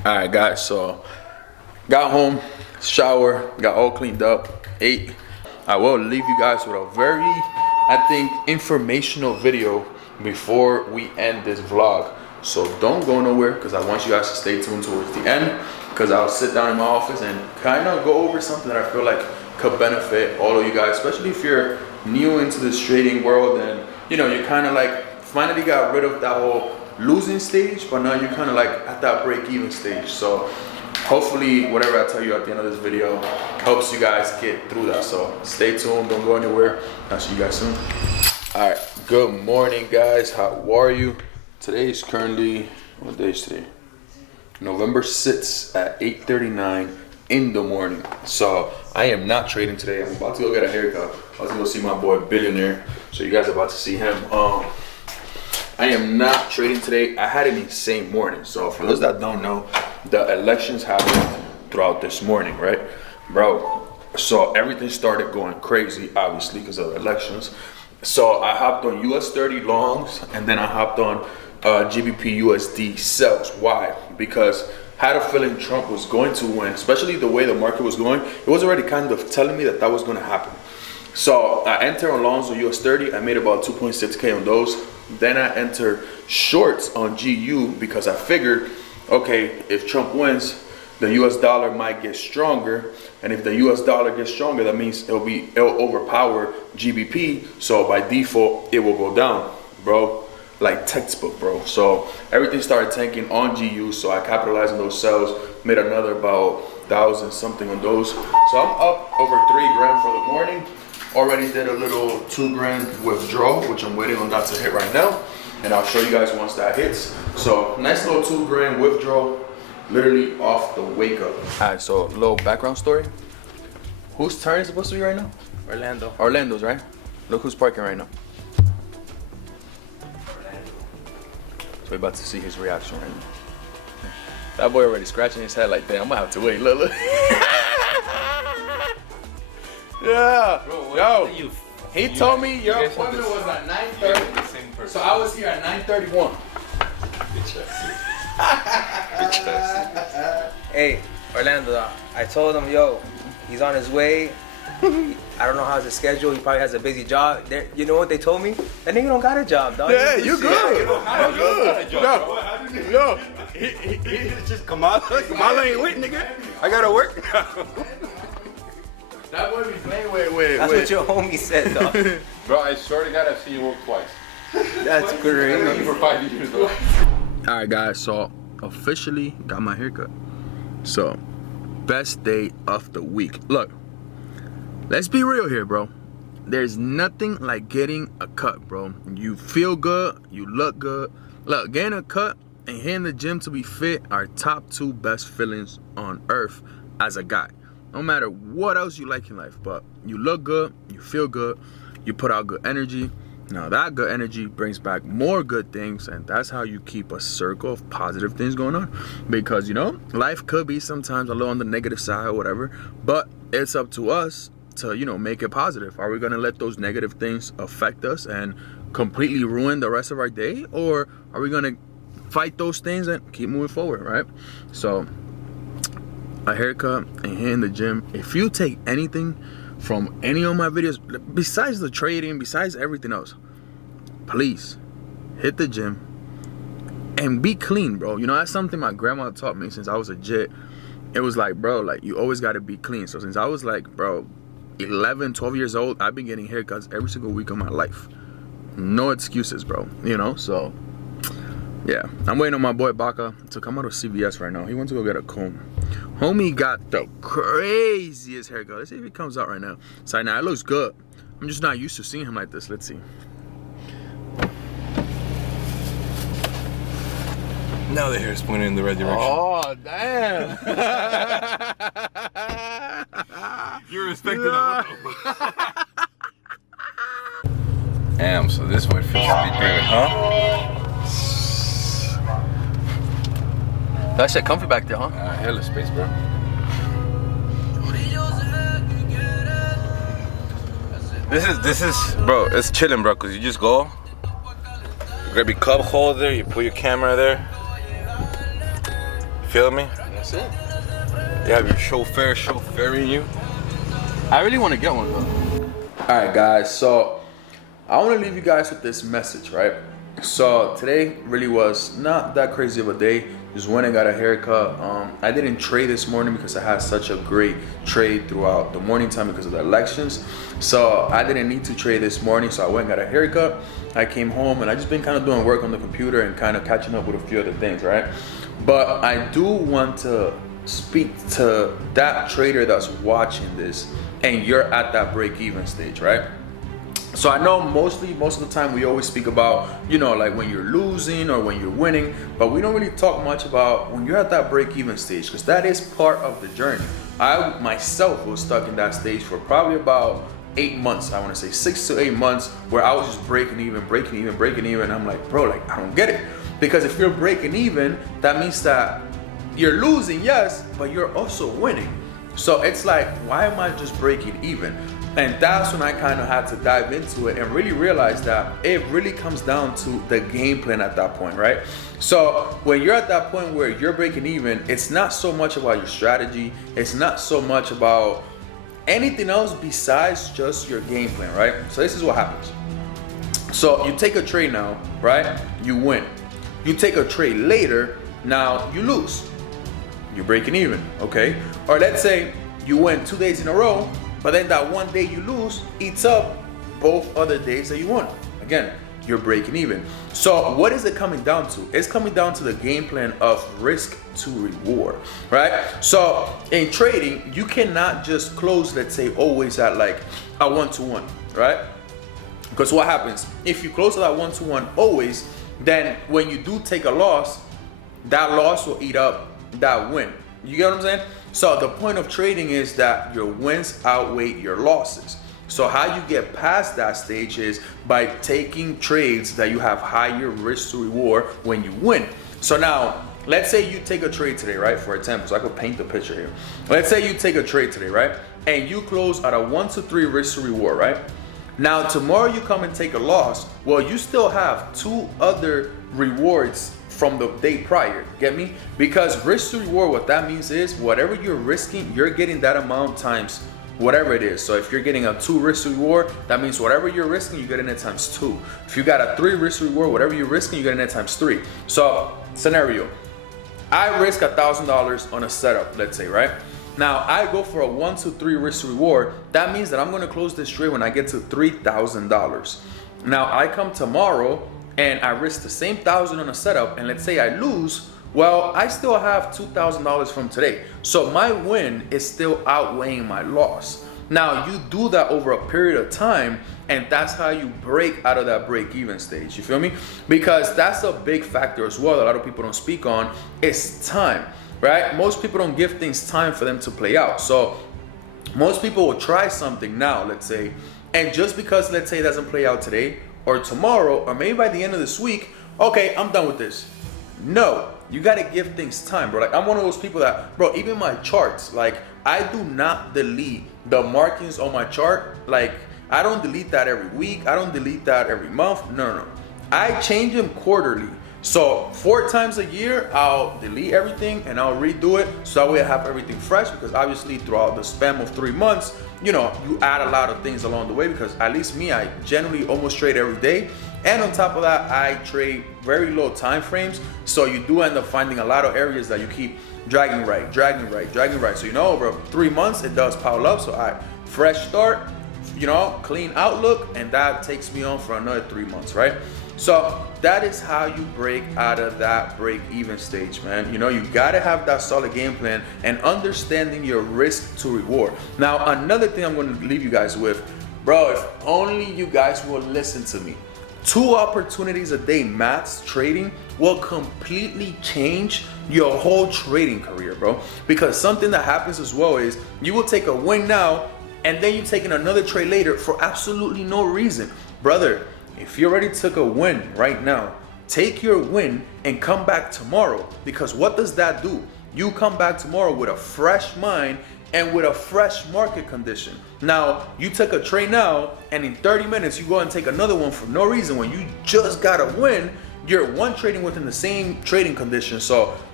Alright guys, so got home, shower, got all cleaned up, ate. I will leave you guys with a very, I think, informational video before we end this vlog. So don't go nowhere because I want you guys to stay tuned towards the end, because I'll sit down in my office and kind of go over something that I feel like could benefit all of you guys, especially if you're new into this trading world and you know, you kind of like finally got rid of that whole losing stage, but now you're kind of like at that break-even stage. So hopefully whatever I tell you at the end of this video helps you guys get through that. So stay tuned, don't go anywhere. I'll see you guys soon. All right, good morning guys, how are you? Today is currently, what day is today? November 6th at 8:39 in the morning. So I am not trading today. I'm about to go get a haircut. I was gonna go see my boy Billionaire. So you guys are about to see him. I am not trading today. I had an insane morning. So for those that don't know, the elections happened throughout this morning, right? Bro, so everything started going crazy, obviously, because of the elections. So I hopped on US 30 longs, and then I hopped on GBP USD sells. Why? Because I had a feeling Trump was going to win, especially the way the market was going. It was already kind of telling me that that was going to happen. So I entered on longs on US 30. I made about 2.6K on those. Then I entered shorts on GU because I figured, okay, if Trump wins, the US dollar might get stronger. And if the US dollar gets stronger, that means it'll overpower GBP. So by default, it will go down, bro. Like textbook, bro. So everything started tanking on GU. So I capitalized on those sells, made another about 1,000 something on those. So I'm up over 3 grand for the morning. Already did a little 2 grand withdrawal, which I'm waiting on that to hit right now. And I'll show you guys once that hits. So nice little 2 grand withdrawal, literally off the wake up. All right, so a little background story. Whose turn is it supposed to be right now? Orlando. Orlando's, right? Look who's parking right now. So we're about to see his reaction right now. That boy already scratching his head like, damn, I'm gonna have to wait. Look, look. Yeah. Bro, yo, he told me your appointment was at 9:30. So I was here at 9:31. Hey, Orlando, I told him, yo, he's on his way. I don't know how's his schedule. He probably has a busy job. You know what they told me? That nigga don't got a job, dog. Yeah, you good. You good. Yo, He just Kamala ain't with, nigga. I gotta work. that boy be playing with. That's what your homie said, dog. Bro, I swear to God, I've seen you work twice. That's great. For 5 years, though. All right, guys. So officially got my haircut. So best day of the week. Look, let's be real here, bro. There's nothing like getting a cut, bro. You feel good. You look good. Look, getting a cut and hitting the gym to be fit are top 2 best feelings on earth as a guy. No matter what else you like in life, but you look good, you feel good, you put out good energy. Now that good energy brings back more good things, and that's how you keep a circle of positive things going on. Because, you know, life could be sometimes a little on the negative side or whatever, but it's up to us to, you know, make it positive. Are we gonna let those negative things affect us and completely ruin the rest of our day? Or are we gonna fight those things and keep moving forward, right? So a haircut and hitting the gym. If you take anything from any of my videos, besides the trading, besides everything else, please hit the gym and be clean, bro. You know, that's something my grandma taught me since I was a jit. It was like, bro, like, you always got to be clean. So since I was like, bro, 11, 12 years old, I've been getting haircuts every single week of my life. No excuses, bro. You know, so yeah, I'm waiting on my boy Baka to come out of CVS right now. He went to go get a comb. Homie got the craziest haircut. Let's see if he comes out right now. So now it looks good. I'm just not used to seeing him like this. Let's see. Now the hair's pointing in the right direction. Oh, damn. You're respecting it. Damn, so this one feels to be good, huh? That shit comfy back there, huh? Hella space, bro. This is, bro, it's chilling, bro, because you just go, you grab your cup holder, you put your camera there, Feel me? That's it. You have your chauffeuring you. I really want to get one though. All right, guys. So I want to leave you guys with this message, right? So today really was not that crazy of a day. Just went and got a haircut. I didn't trade this morning because I had such a great trade throughout the morning time because of the elections. So I didn't need to trade this morning. So I went and got a haircut. I came home and I just been kind of doing work on the computer and kind of catching up with a few other things, right? But I do want to speak to that trader that's watching this and you're at that break-even stage, right? So I know most of the time we always speak about, you know, like when you're losing or when you're winning, but we don't really talk much about when you're at that break-even stage, because that is part of the journey. I myself was stuck in that stage for probably about 8 months. I want to say 6 to 8 months where I was just breaking even. I'm like, bro, like I don't get it. Because if you're breaking even, that means that you're losing, yes, but you're also winning. So it's like, why am I just breaking even? And that's when I kind of had to dive into it and really realize that it really comes down to the game plan at that point, right? So when you're at that point where you're breaking even, it's not so much about your strategy. It's not so much about anything else besides just your game plan, right? So this is what happens. So you take a trade now, right? You win. You take a trade later, now you lose. You're breaking even, okay? Or let's say you win 2 days in a row, but then that one day you lose eats up both other days that you won. Again, you're breaking even. So what is it coming down to? It's coming down to the game plan of risk to reward, right? So in trading, you cannot just close, let's say, always at like a 1-to-1, right? Because what happens? If you close at that 1-to-1 always, then when you do take a loss, that loss will eat up that win. You get what I'm saying? So the point of trading is that your wins outweigh your losses. So how you get past that stage is by taking trades that you have higher risk to reward when you win. So now, let's say you take a trade today, right? For example, so I could paint the picture here. Let's say you take a trade today, right? And you close at a 1-to-3 risk to reward, right? Now tomorrow you come and take a loss. Well, you still have 2 other rewards from the day prior, get me? Because risk to reward, what that means is whatever you're risking, you're getting that amount times whatever it is. So if you're getting a 2 risk to reward, that means whatever you're risking, you're getting it times 2. If you got a 3 risk to reward, whatever you're risking, you're getting it times 3. So scenario, I risk $1,000 on a setup, let's say, right? Now I go for a 1-to-3 risk to reward. That means that I'm gonna close this trade when I get to $3,000. Now I come tomorrow and I risk the same 1,000 on a setup, and let's say I lose, well, I still have $2,000 from today. So my win is still outweighing my loss. Now you do that over a period of time, and that's how you break out of that break-even stage. You feel me? Because that's a big factor as well that a lot of people don't speak on, is time, right? Most people don't give things time for them to play out. So most people will try something now, let's say, and just because, let's say, it doesn't play out today, or tomorrow, or maybe by the end of this week, okay, I'm done with this. No, you gotta give things time, bro. Like I'm one of those people that, bro, even my charts, like I do not delete the markings on my chart. Like I don't delete that every week. I don't delete that every month. No. I change them quarterly. So 4 times a year, I'll delete everything and I'll redo it. So that way I have everything fresh, because obviously throughout the span of 3 months, you know, you add a lot of things along the way, because at least me, I generally almost trade every day. And on top of that, I trade very low time frames. So you do end up finding a lot of areas that you keep dragging right. So, you know, over 3 months, it does pile up. So fresh start, you know, clean outlook, and that takes me on for another 3 months, right? So that is how you break out of that break-even stage, man. You know, you gotta have that solid game plan and understanding your risk to reward. Now, another thing I'm gonna leave you guys with, bro, if only you guys will listen to me. 2 opportunities a day max trading will completely change your whole trading career, bro. Because something that happens as well is you will take a win now and then you're taking another trade later for absolutely no reason. Brother, if you already took a win right now, take your win and come back tomorrow. Because what does that do? You come back tomorrow with a fresh mind and with a fresh market condition. Now, you took a trade now, and in 30 minutes, you go and take another one for no reason when you just got a win. You're trading within the same trading condition. So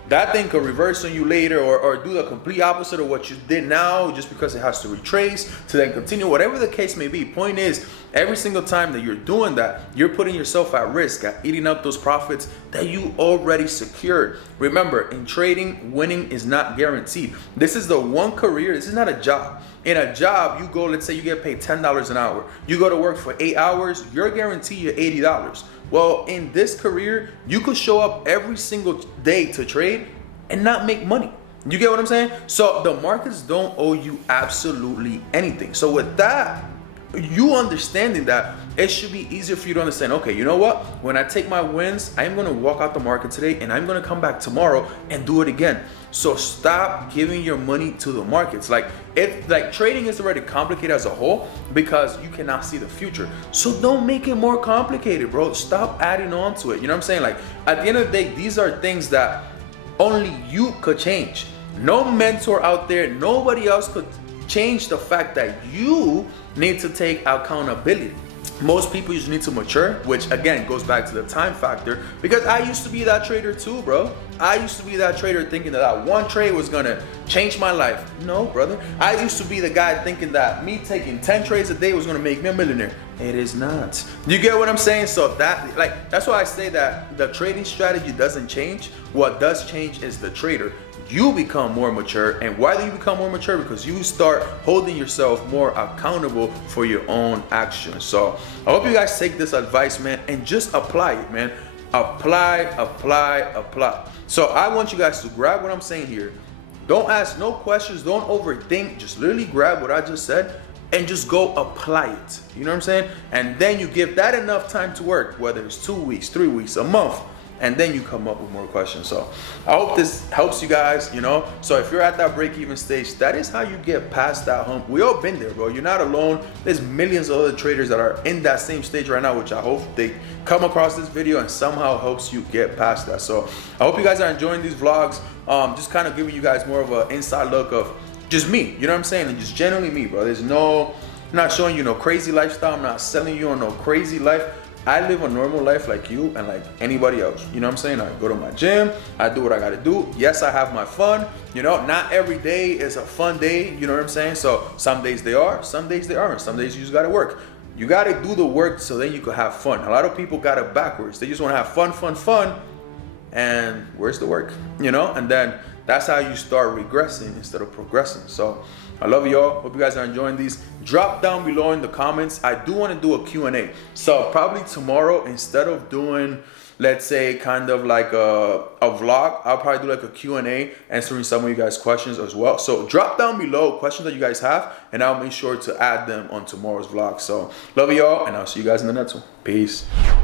that thing could reverse on you later, or do the complete opposite of what you did now just because it has to retrace to then continue, whatever the case may be. Point is, every single time that you're doing that, you're putting yourself at risk at eating up those profits that you already secured. Remember, in trading, winning is not guaranteed. This is the one career, this is not a job. In a job, you go, let's say you get paid $10 an hour. You go to work for 8 hours, you're guaranteed your $80. Well, in this career, you could show up every single day to trade and not make money. You get what I'm saying? So the markets don't owe you absolutely anything. So with that, you understanding that, it should be easier for you to understand, okay, you know what? When I take my wins, I'm gonna walk out the market today and I'm gonna come back tomorrow and do it again. So stop giving your money to the markets. Like trading is already complicated as a whole because you cannot see the future. So don't make it more complicated, bro. Stop adding on to it. You know what I'm saying? Like at the end of the day, these are things that only you could change. No mentor out there, nobody else could change the fact that you need to take accountability. Most people just need to mature, which again goes back to the time factor, because I used to be that trader too, bro. I used to be that trader thinking that one trade was gonna change my life. No, brother. I used to be the guy thinking that me taking 10 trades a day was gonna make me a millionaire. It is not. You get what I'm saying? So that's why I say that the trading strategy doesn't change. What does change is the trader. You become more mature. And why do you become more mature? Because you start holding yourself more accountable for your own actions. So I hope you guys take this advice, man, and just apply it, man. Apply. So I want you guys to grab what I'm saying here. Don't ask no questions. Don't overthink. Just literally grab what I just said and just go apply it. You know what I'm saying? And then you give that enough time to work, whether it's 2 weeks, 3 weeks, a month, and then you come up with more questions. So I hope this helps you guys, you know. So if you're at that break-even stage, that is how you get past that hump. We all been there, bro. You're not alone. There's millions of other traders that are in that same stage right now, which I hope they come across this video and somehow helps you get past that. So I hope you guys are enjoying these vlogs. Just kind of giving you guys more of an inside look of just me, you know what I'm saying? And just generally me, bro. I'm not showing you no crazy lifestyle. I'm not selling you on no crazy life. I live a normal life like you and like anybody else. You know what I'm saying? I go to my gym, I do what I gotta do. Yes, I have my fun. You know, not every day is a fun day. You know what I'm saying? So some days they are, some days they aren't. Some days you just gotta work. You gotta do the work so then you can have fun. A lot of people got it backwards. They just wanna have fun. And where's the work? You know? And then that's how you start regressing instead of progressing. So I love y'all. Hope you guys are enjoying these. Drop down below in the comments. I do want to do a Q&A. So probably tomorrow, instead of doing, let's say, kind of like a vlog, I'll probably do like a Q&A answering some of you guys' questions as well. So drop down below questions that you guys have, and I'll make sure to add them on tomorrow's vlog. So love y'all, and I'll see you guys in the next one. Peace.